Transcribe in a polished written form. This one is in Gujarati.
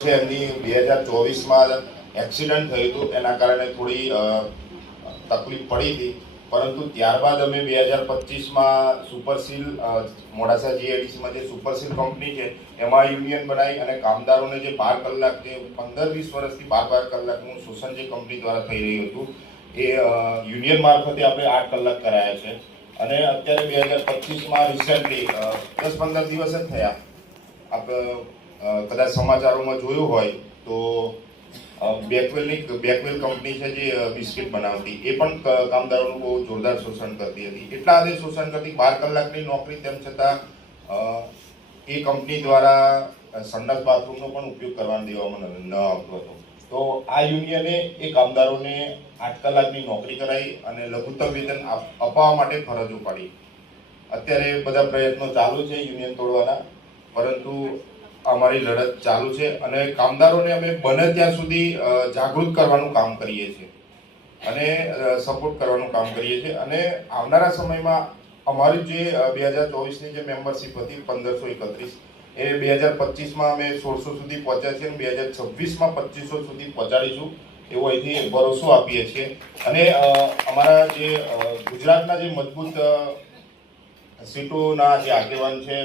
છે એમની 2024માં એક્સિડન્ટ થયું હતું, એના કારણે થોડી તકલીફ પડી હતી. પરંતુ ત્યારબાદ અમે 2025માં સુપરસીલ મોડાસા જીઆઈડીસીમાં જે સુપરસીલ કંપની છે એમાં યુનિયન બનાવી અને કામદારોને જે 12 કલાક જે 15-20 વર્ષથી 12 કલાકનું શોષણ જે કંપની દ્વારા થઈ રહ્યું હતું એ યુનિયન મારફતે આપણે 8 કલાક કરાયા છે. અને અત્યારે 2025માં રિસેન્ટલી 10-15 દિવસ જ થયા, આપણે કદાચ સમાચારોમાં જોયું હોય તો બેકવેલ કંપની છે જે બિસ્કિટ બનાવતી, એ પણ કામદારોનું બહુ જોરદાર શોષણ કરતી હતી. એટલા આદે શોષણ કરતી, 12 કલાકની નોકરી, તેમ છતાં એ કંપની દ્વારા સંડાસ બાથરૂમનો પણ ઉપયોગ કરવા દેવામાં ન આવતો હતો. તો આ યુનિયને એ કામદારોને 8 કલાકની નોકરી કરાવી અને લઘુત્તમ વેતન અપાવવા માટે ફરજો પાડી. અત્યારે બધા પ્રયત્નો ચાલુ છે યુનિયન તોડવાના, પરંતુ અમારી લડત ચાલુ છે અને કામદારોને અમે બને ત્યાં સુધી જાગૃત કરવાનું કામ કરીએ છીએ અને સપોર્ટ કરવાનું કામ કરીએ છીએ. અને આવનારા સમયમાં અમારી જે 2024ની જે મેમ્બરશિપ હતી 1531, એ 2025માં અમે 1600 સુધી પહોંચ્યા છીએ અને 2026માં 2500 સુધી પહોંચાડીશું એવો અહીંથી ભરોસો આપીએ છીએ. અને અમારા જે ગુજરાતના જે મજબૂત સીટોના જે આગેવાન છે